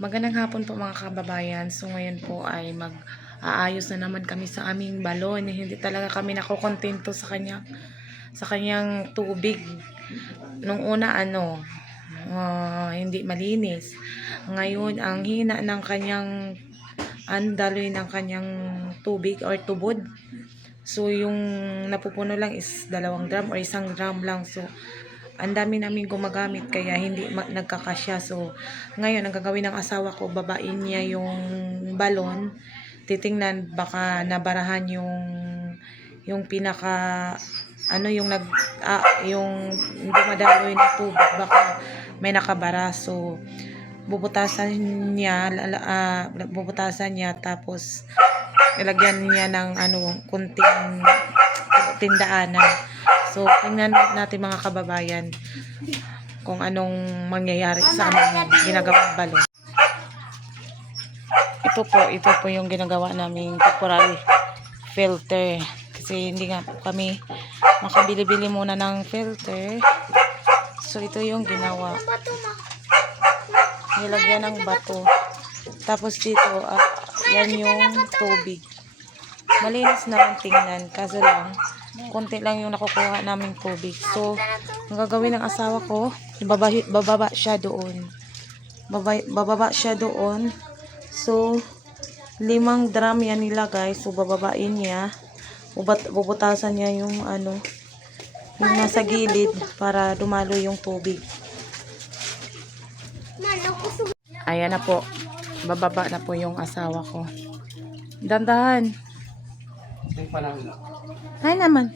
Magandang hapon po mga kababayan. So ngayon po ay mag-aayos na naman kami sa aming balon. Hindi talaga kami nakokontento sa kanyang tubig. Nung una hindi malinis. Ngayon ang hina ng kanyang daloy ng kanyang tubig or tubod. So yung napupuno lang is 2 drum or 1 drum lang. So ang dami namin gumagamit kaya hindi nagkakasya. So ngayon ang gagawin ng asawa ko, babain niya yung balon, titingnan baka nabarahan yung pinaka yung dumadaloy ng tubig, baka may nakabara. So bubutasan niya tapos ilagyan niya ng kunting daanan. So, tingnan natin mga kababayan kung anong mangyayari sa aming ginagawang balon. Ito po yung ginagawa naming temporary filter. Kasi hindi nga po kami makabili-bili muna ng filter. So, ito yung ginawa. Nilagyan ng bato. Tapos dito, yan yung tubig. Malinis naman tingnan. Kaso lang, konti lang yung nakukuha naming tubig. So, ang gagawin ng asawa ko, bababa siya doon. Bababa siya doon. So, 5 drum yan nilagay. So, bababain niya. Bubutasan niya yung yung nasa gilid para dumalo yung tubig. Ayan na po. Bababa na po yung asawa ko. Dandahan. Ay naman.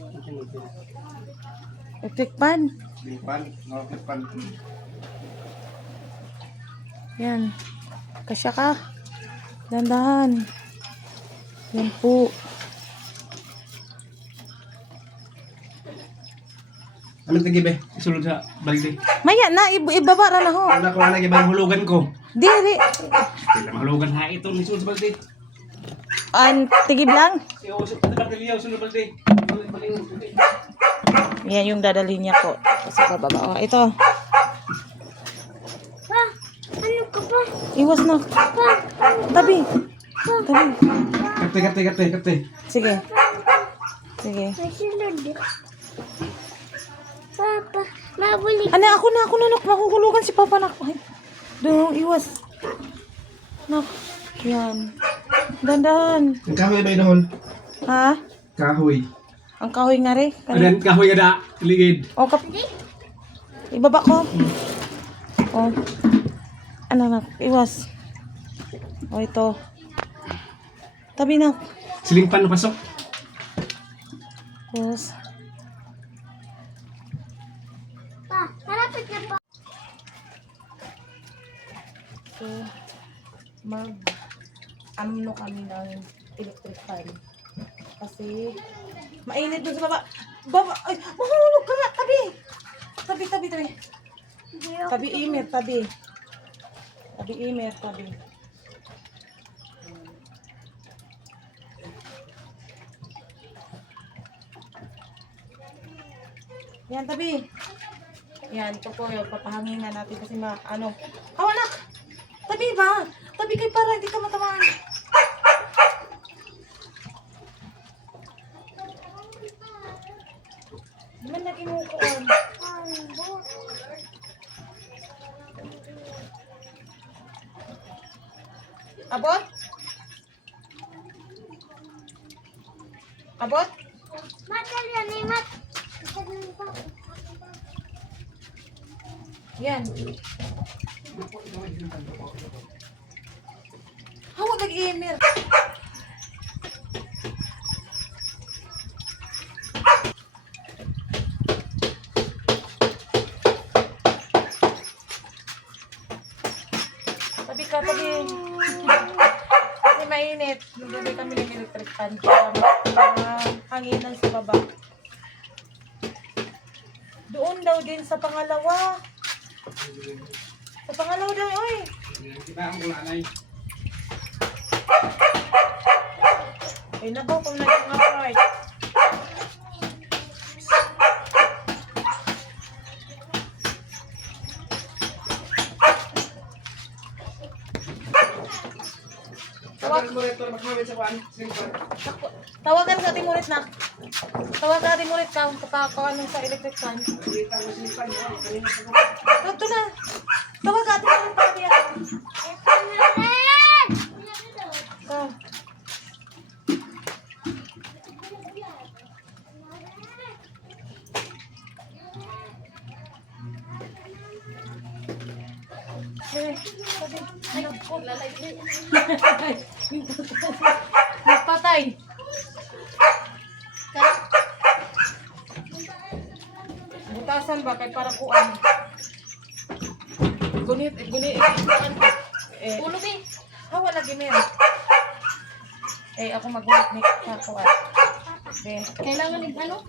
Electric pan. Yan. Kasya ka. Dandahan. Yan po. Ano tingin be? Isulod sa balik. Maya na, ibaba na ho. Wala ko na ibang hulugan ko. Diri. Sila mahulugan ha ito ni sulod sa balik. Tigib lang. Iusap ka na balik sulod balik. Yan yung dadalhin niya po. Sa bababa. Ito. Pa, ano ka pa? Iwas na. Tabi. Tabi. Kate. Sige. Sige. Masunod. Papa, mabuli. Ako na. Mahuhulugan si Papa na. Ay, doon, iwas. Nak. Yan. Dandan. Ang kahoy ba yun? Ha? Kahoy. Ang kahoy nga rin. Adan kahoy ada ligid. O, ibaba ko. O. Na. Iwas. O, ito. Tabi na. Silingpan na pasok. Iwas. Pa, malapit na pa. So, kami ng electric fan. Kasi, mainit doon sa baba. Ay, mahulog ka nga. Tabi. Tabi. Tabi, Imer. Tabi, Imer. Yan, tabi. Yan, ito po yung papahanginan natin kasi anak! Tabi ba? Tabi kayo para hindi ka matamaan. Di man nag-imukuan. Abot? Abot? Matal yan eh, mat. Yan. Hawag nag-i-emir. Tabi. Kasi mainit. Nagbibigay kami ng electric fan para hanginan sa baba. Doon daw din sa pangalawa. Sa pangalawa daw, oy. Kita ang bulanay. Ay nako, kung nag-apart. Tawag mo ito, makawin sa kuan. Silver. Tawagan ka Timurit na. Tawagan ka Timurit ka anong sa electric fan. Kita mo silipan mo. Kanina sa Ito na. Tawagan ka Timurit pa diya. Ka. Nagpatay. Butasan ba kay para kuan? Gunit. Ulo bi. Hawa lagi mer. Ako magunit ni sa kuan. Kailangan ni ano?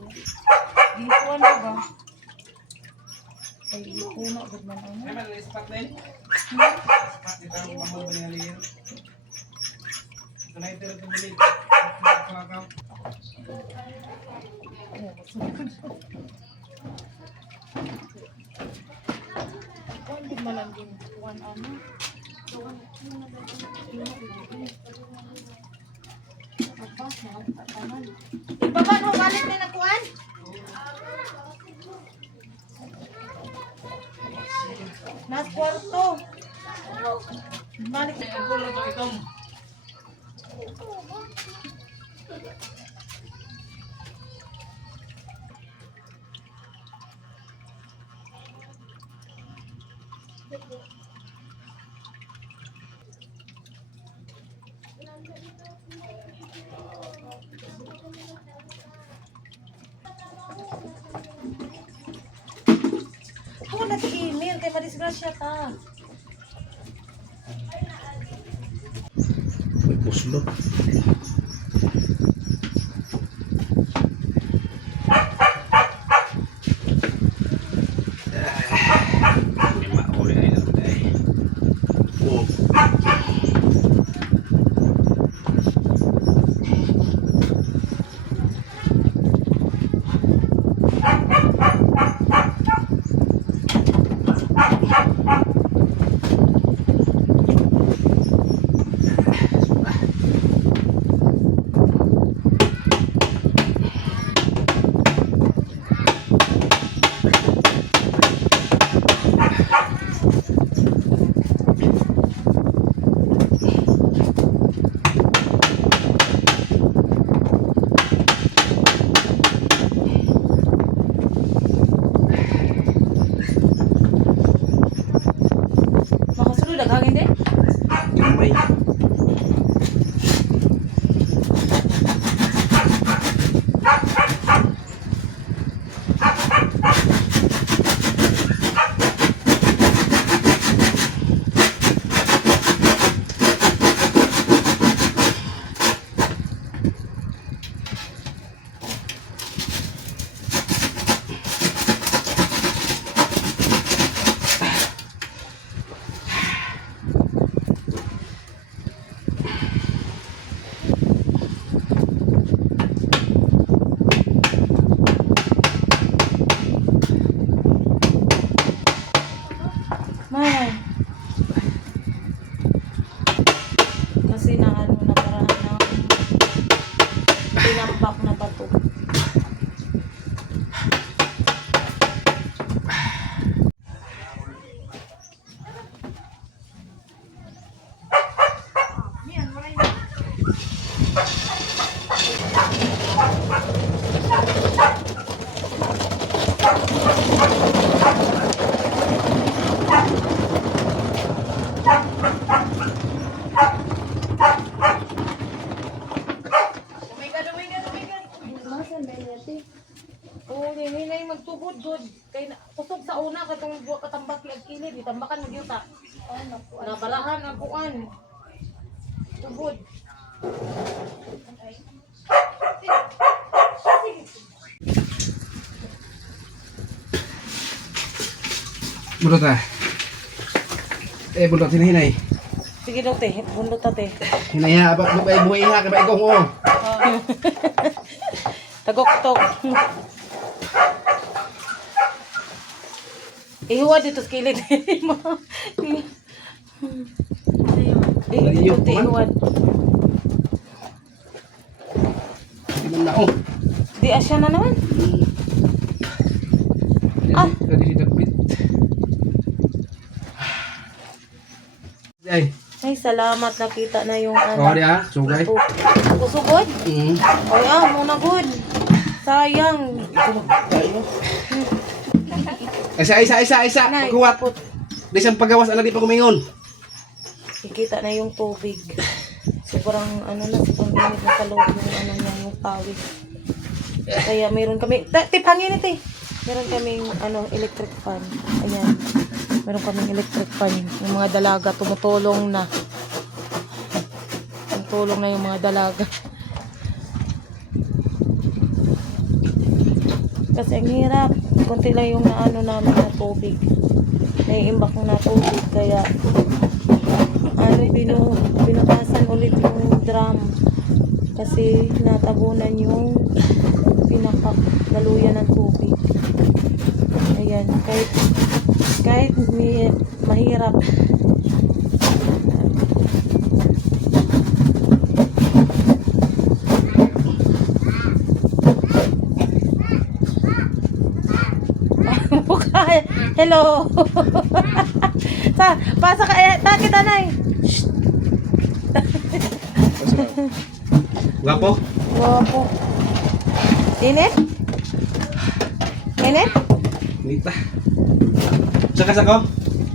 Ikuan ba? Puno gud man ano. Ay, man, ispat din. Ispat, kita mo mamang balihalin. Ito na ito ito balik. Ito Kuan gud man ang din kuan ano. Ipaman ho galit na na kuan. Nas kwarto. Balik na Ito lang ito itong. Ako nag-email kay madisgrasya ka. May puslo. Makasulod ang hangin din? May. May. Kasi na ano na parang na tinambak na bato. Oo, hindi na yung magtubod good. Kaya kusog sa una, katong katambak yung kilid, itambakan ng yuta. Nabalahan ang kuan. Tubod. Bulot ah. Bulot hinay. Sige daw te, bundot ta te. Hinay ha, abak buhay ha, kabay kong oh. Tagok-tok. Ihuwad dito sa kilid. Layo, man. Ihuwad. na oh. Di asya na naman. Ah. Pwede si David. Ay, Ay, salamat. Nakita na yung oh ano. dia, sugay. Kusugod? Mm. Ay, muna good. Sayang. Isa. Nay, Pagkuwat. tapos Di siyang pagawas, anak di pa kumingon. kikita na yung tubig. Sobrang ano na, sobrang init na sa loob yung ano niya, yung pawis. Kaya meron kami, tip hangin ito eh. Meron kaming ano, electric fan. Ayan. Meron kaming electric fan. Yung mga dalaga tumutulong na. Tumutulong na yung mga dalaga. Kasi ang hirap. Kunti lang yung naano namin na tubig. Naiimbak na tubig. Kaya ano, pinutasan ulit yung drum. Kasi natabunan yung pinakadaluyan ng tubig. Ayan. Kahit mahirap. Hello. Pasa ka takit anay. Guwapo? Wapo. Init? Init? Nita. Sakas ako?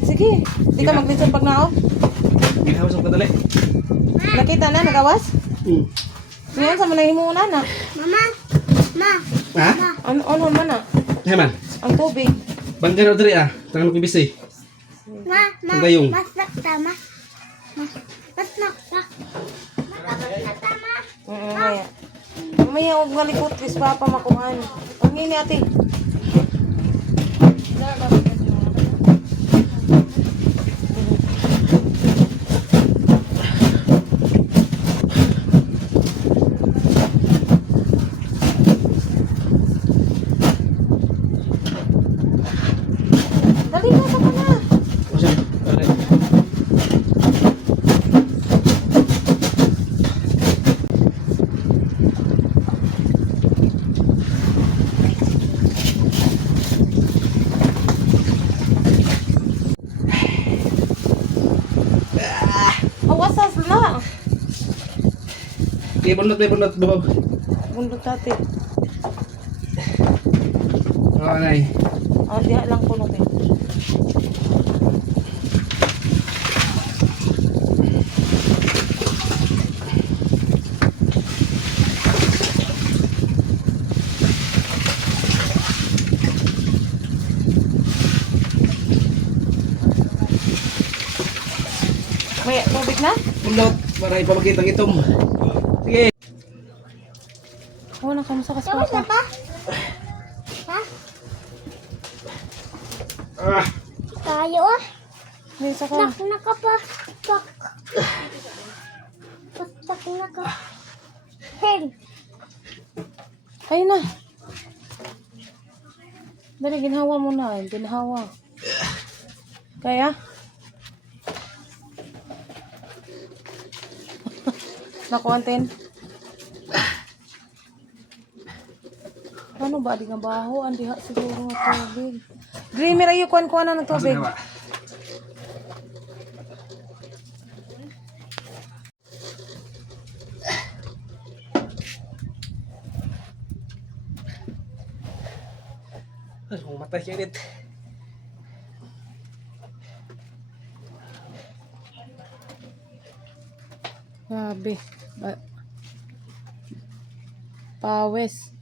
Sige. Di ka maglisan pag nao. Ginawas ang kadali. Nakita na, nagawas? Hmm. Ngayon sa manay mo na na. Mama. Ma. Ha? Ano man na? Heman. Ang tubig. Bangga na diri ah. Tangan ko bisi. Ma. Pagayong. Mas nakta, ma. Mas nakta. Mamaya. Mamaya huwag malikot. Please, papa makuhan. Ang ini ate. Dali na sa kana. O siya. Dali. Awasas na. Ibunot buhaw. Bundot ate. Oh, anay. Diha lang puno eh. May tubig na? Bunot. Para ipapakita ng itom. Sige. Oo, nakamusta ka sa Tapos na papa. pa? Ha? Ah. Tayo ah. May isa ka. Nak na ka pa. Pak. Pastak na ka. Hen. Ayun na. Dali, ginhawa mo na. Ginhawa. Kaya? Nakuantin? Ano ba? Di nga baho. Andi ha siguro nga tubig. Dreamer, ayo kuhan na ng tubig. Matay siya ulit. Grabe. Pawis.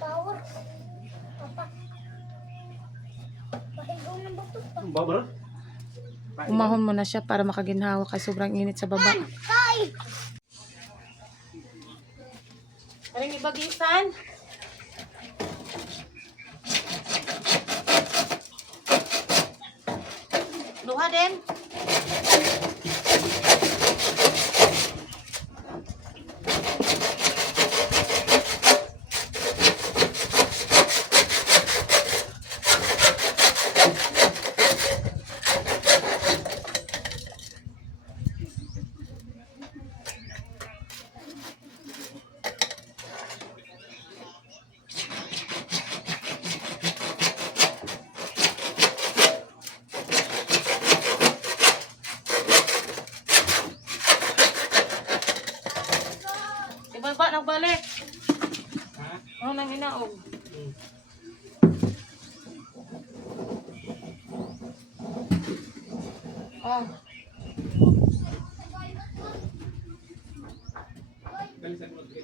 Power. Papa. Pahigaw ng bato pa. Babara? Umahon mo na siya para makaginhawa kay sobrang init sa baba. Kay. Aring ibagisan. Luha din. balik. Ha? Ano nang hinaog? Ah. Kali sa kulot.